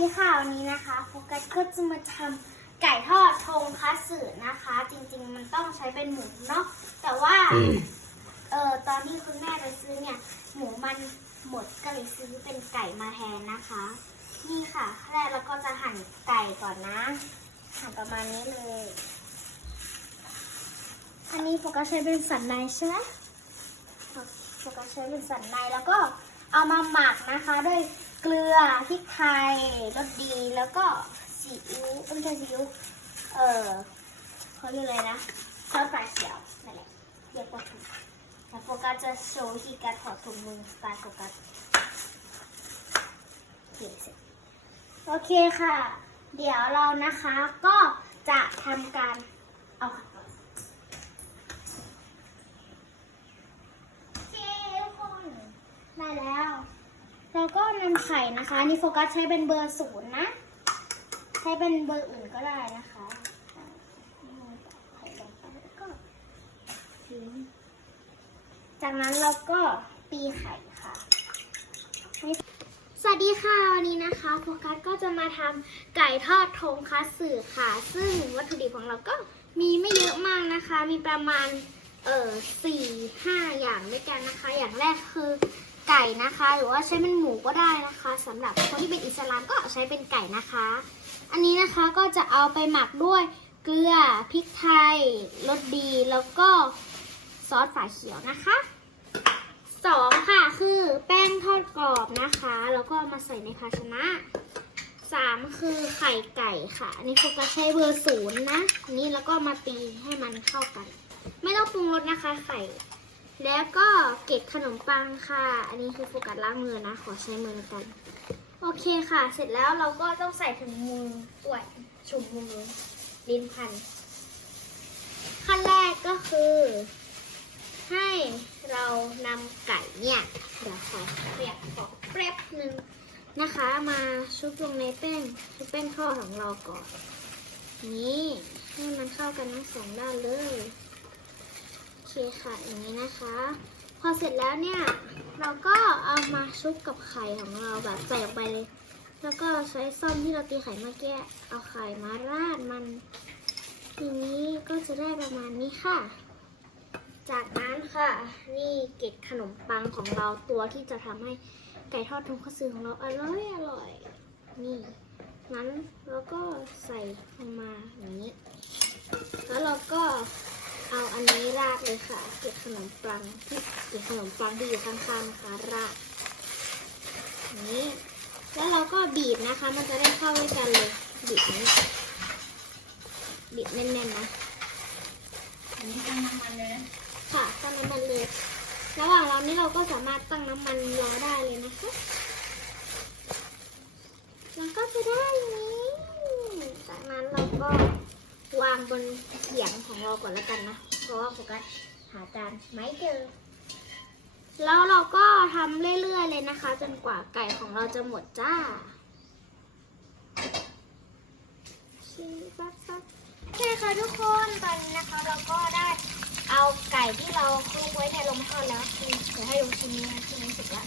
ดีค่ะวันนี้นะคะโฟกัสก็จะมาทำไก่ทอดทงคัตสึนะคะ จริงๆมันต้องใช้เป็นหมูเนาะแต่ว่าเออตอนที่คุณแม่ไปซื้อเนี่ย หมูมันหมดก็เลยซื้อเป็นไก่มาแทนนะคะ นี่ค่ะแรกเราก็จะหั่นไก่ก่อนนะ หั่นประมาณนี้เลย อันนี้โฟกัสใช้เป็นสันในใช่ไหมโฟกัสใช้เป็นสันในแล้วก็เอามาหมักนะคะด้วย เกลือพริกไทยรสดีแล้วก็ซีอิ๊วไม่ใช่ซีอิ๊วเออเขาเรียกอะไรนะซอสปลาเขียวนั่นแหละเรียกว่าถูกแต่โฟกัสจะโชว์วิธีการถอดถุงมือสไตล์โฟกัสโอเคเสร็จโอเคค่ะ เดี๋ยวเรานะคะก็จะทำการเอาค่ะโอเคทุกคนได้แล้ว เราก็นำไข่นะคะนี่โฟกัสใช้เป็นเบอร์ศูนย์นะ ใช้เป็นเบอร์อื่นก็ได้นะคะจากนั้นเราก็ตีไข่ค่ะ สวัสดีค่ะ วันนี้นะคะโฟกัสก็จะมาทำไก่ทอดทงคัตสึค่ะ ซึ่งวัตถุดิบของเราก็มีไม่เยอะมากนะคะ มีประมาณเออสี่ห้าอย่างด้วยกันนะคะ อย่างแรกคือ ไก่นะคะ หรือว่าใช้เป็นหมูก็ได้นะคะสำหรับคนที่เป็นอิสลามก็ใช้เป็นไก่นะคะ อันนี้นะคะก็จะเอาไปหมักด้วยเกลือพริกไทยรสดีแล้วก็ซอสฝาเขียวนะคะสองค่ะคือแป้งทอดกรอบนะคะ แล้วก็มาใส่ในภาชนะสามคือไข่ไก่ค่ะ อันนี้โฟกัสใช้เบอร์ศูนย์นะ อันนี้แล้วก็มาตีให้มันเข้ากัน ไม่ต้องปรุงรสนะคะไข่ แล้วก็เกล็ดขนมปังค่ะ อันนี้คือโฟกัสล้างมือนะ ขอใช้มือแล้วกัน โอเคค่ะ เสร็จแล้วเราก็ต้องใส่ถุงมืออวดชุมมือลิ้นพัน ขั้นแรกก็คือ ให้เรานำไก่เนี่ย เดี๋ยวขอเปรียบขอแป๊บหนึ่งนะคะ มาชุบลงในแป้งชุบแป้งทอดของเราก่อน นี่ให้มันเข้ากันทั้งสองด้านเลย เคค่ะอย่างนี้นะคะ พอเสร็จแล้วเนี่ย เราก็เอามาชุบกับไข่ของเราแบบใส่ลงไปเลย แล้วก็ใช้ซ่อมที่เราตีไข่เมื่อกี้เอาไข่มาราดมัน ทีนี้ก็จะได้ประมาณนี้ค่ะ จากนั้นค่ะ นี่เกล็ดขนมปังของเราตัวที่จะทำให้ไก่ทอดทงคัตสึของเราอร่อยอร่อยนี่งั้นเราก็ใส่ลงมาอย่างนี้ แล้วเราก็ เอาอันนี้ราดเลยค่ะ เก็บข นมปังที่เก็บขนมปังที่อยู่ข้างๆนะคะราดนี้ แล้วเราก็บีบนะคะ มันจะได้เข้าด้วยกันเลย บีบนี้บีบแน่นๆนะอันนี้ตั้งน้ำมันเลยค่ะตั้งน้ำมันเลยระหว่างเรานี่เราก็สามารถตั้งน้ำมันรอได้เลยนะคะแล้วก็จะได้นี้จากนั้นเราก็วางบนเขียงของเราก่อนแล้วกันนะ เพราะว่าโฟกัส หาจานไม่เจอ แล้วเราก็ทำเรื่อยๆเลยนะคะ จนกว่าไก่ของเราจะหมดจ้าชิมปั๊บปั๊บโอเคค่ะทุกคนตอนนี้นะคะเราก็ได้เอาไก่ที่เราคลุกไว้ในลมทอดแล้วคือเดี๋ยวให้ลงชิ้นนี้นะชิ้นนี้สุกแล้ว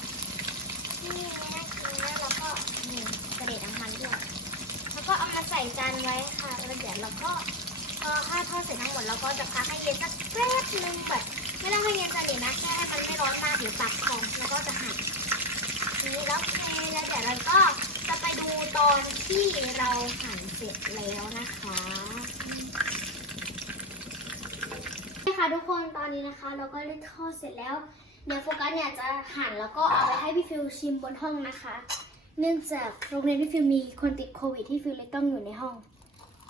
นี่นะชิ้นนี้แล้วก็นี่กระเด็ดน้ำมันด้วยแล้วก็เอามาใส่จานไว้ค่ะแล้วเดี๋ยวเราก็ พอถ้าทอดเสร็จทั้งหมดเราก็จะพักให้เย็นสักแป๊บนึงแบบไม่ต้องให้เย็นสนิทนะแค่ให้มันไม่ร้อนมากเดี๋ยวตักของแล้วก็จะหั่นนี่แล้วเคแล้วเดี๋ยวเราก็จะไปดูตอนที่เราหั่นเสร็จแล้วนะคะค่ะทุกคนตอนนี้นะคะ เราก็ได้ทอดเสร็จแล้วเดี๋ยวโฟกัสเนี่ยจะหั่นแล้วก็เอาไปให้พี่ฟิวชิมบนห้องนะคะ เนื่องจากโรงเรียนพี่ฟิวมีคนติดโควิดที่ฟิวเลยต้องอยู่ในห้อง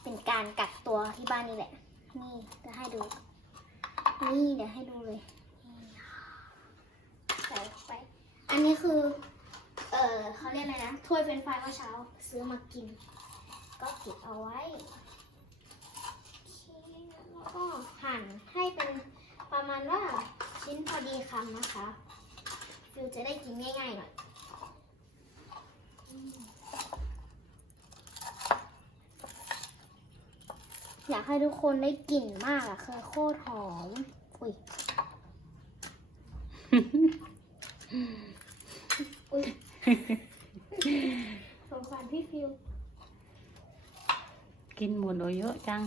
เป็นการกักตัวที่บ้านนี่แหละ นี่จะให้ดู นี่เดี๋ยวให้ดูเลยใส่ไป อันนี้คือ เออเขาเรียกอะไรนะ ถ้วยเป็นไฟรายเมื่อเช้า ซื้อมากิน ก็เก็บเอาไว้แล้วก็หั่นให้เป็นประมาณว่าชิ้นพอดีคำนะคะฟิวจะได้กินง่ายๆหน่อย อืมอยากให้ทุกคนได้กลิ่นมากอะคือโคตรหอม อุ้ย อุ้ยสงสารพี่ฟิว กินหมดเลยเยอะจัง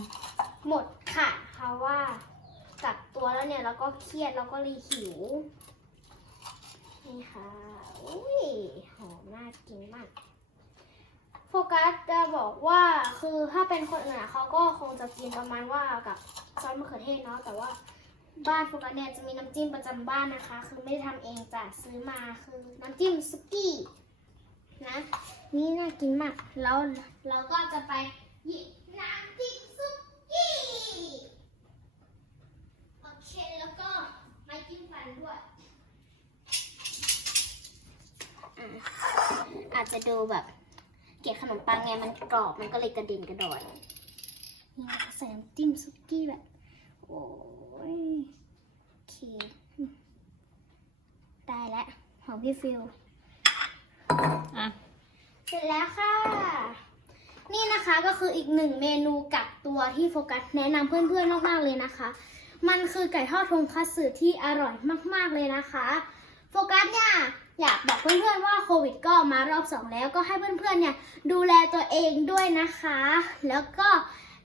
หมดค่ะเพราะว่ากักตัวแล้วเนี่ยเราก็เครียดเราก็เลยหิว นี่ค่ะ อุ้ย หอมน่ากินมาก โฟกัสจะบอกว่าคือถ้าเป็นคนอื่นอะเขาก็คงจะกินประมาณว่ากับซอสมะเขือเทศเนาะแต่ว่าบ้านโฟกัสเนี่ยจะมีน้ำจิ้มประจำบ้านนะคะ คือไม่ได้ทำเองจ้ะซื้อมาคือน้ำจิ้มซุกี้นะนี่น่ากินมากแล้วเราก็จะไปหยิบน้ำจิ้มซุกี้โอเคแล้วก็ไม้จิ้มฟันด้วยอาจจะดูแบบ กล็ดขนมปังไงมันกรอบมันก็เลยกระเด็นกระดอนนี่นะคะใส่น้ำจิ้มซุกี้แบบโอ้ยโอเคได้แล้วของพี่ฟิลอะเสร็จแล้วค่ะ นี่นะคะก็คืออีกหนึ่งเมนูกักตัวที่โฟกัสแนะนำเพื่อนๆมากๆเลยนะคะ มันคือไก่ทอดทงคัตสึที่อร่อยมากๆเลยนะคะ โฟกัสเนี่ย อยากบอกเพื่อนๆว่าโควิดก็มารอบสองแล้วก็ให้เพื่อนๆเนี่ยดูแลตัวเองด้วยนะคะ แล้วก็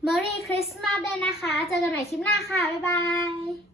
Merry Christmas ด้วยนะคะ เจอกันใหม่คลิปหน้าค่ะ บ๊ายบาย